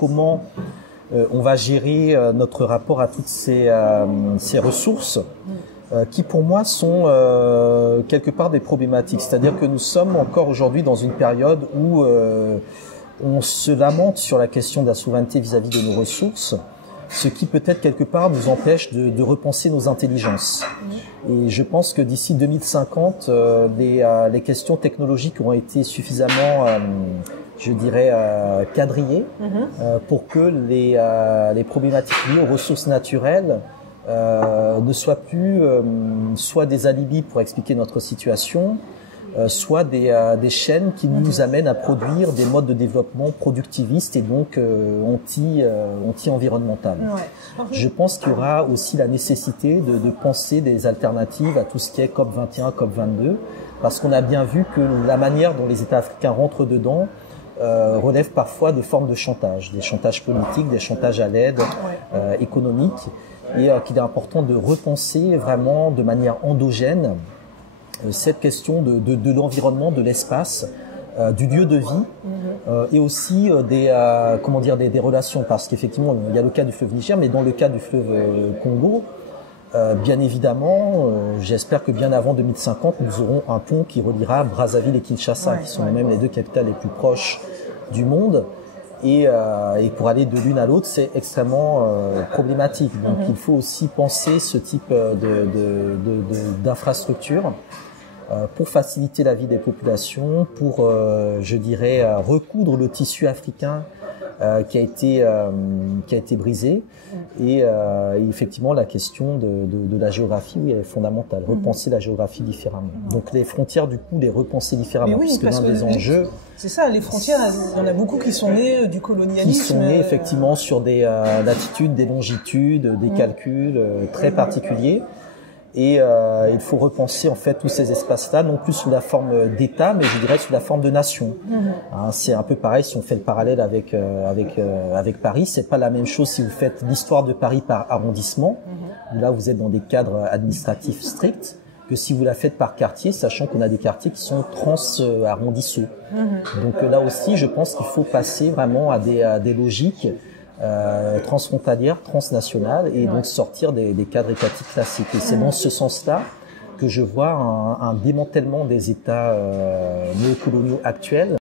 comment on va gérer notre rapport à toutes ces ressources qui pour moi sont quelque part des problématiques. C'est-à-dire que nous sommes encore aujourd'hui dans une période où on se lamente sur la question de la souveraineté vis-à-vis de nos ressources, ce qui peut-être quelque part nous empêche de repenser nos intelligences. Et je pense que d'ici 2050, les questions technologiques auront été suffisamment, je dirais, quadrillées pour que les problématiques liées aux ressources naturelles ne soient plus soit des alibis pour expliquer notre situation, soit des chaînes qui nous amènent à produire des modes de développement productivistes et donc anti-environnemental. Ouais. Je pense qu'il y aura aussi la nécessité de penser des alternatives à tout ce qui est COP21, COP22, parce qu'on a bien vu que la manière dont les États africains rentrent dedans relève parfois de formes de chantage, des chantages politiques, des chantages à l'aide économique, et qu'il est important de repenser vraiment de manière endogène cette question de l'environnement, de l'espace, du lieu de vie, et aussi des relations, parce qu'effectivement il y a le cas du fleuve Niger, mais dans le cas du fleuve Congo, bien évidemment, j'espère que bien avant 2050, nous aurons un pont qui reliera Brazzaville et Kinshasa, qui sont même les deux capitales les plus proches du monde. Et pour aller de l'une à l'autre, c'est extrêmement problématique. Donc il faut aussi penser ce type d'infrastructure pour faciliter la vie des populations, pour, je dirais, recoudre le tissu africain qui a été brisé. Et effectivement, la question de la géographie, oui, elle est fondamentale. Repenser la géographie différemment. Donc les frontières, du coup, les repenser différemment. Oui, puisque l'un des enjeux... C'est ça, les frontières, il y en a beaucoup qui sont nées du colonialisme. Qui sont nées effectivement sur des latitudes, des longitudes, des calculs très particuliers. Et il faut repenser en fait tous ces espaces-là, non plus sous la forme d'État, mais je dirais sous la forme de nation. C'est un peu pareil si on fait le parallèle avec Paris. C'est pas la même chose si vous faites l'histoire de Paris par arrondissement, où là vous êtes dans des cadres administratifs stricts, que si vous la faites par quartier, sachant qu'on a des quartiers qui sont trans-arrondissaux. Donc là aussi, je pense qu'il faut passer vraiment à des logiques transfrontalières, transnationales, et donc sortir des cadres étatiques classiques. Et c'est dans ce sens-là que je vois un démantèlement des États néocoloniaux actuels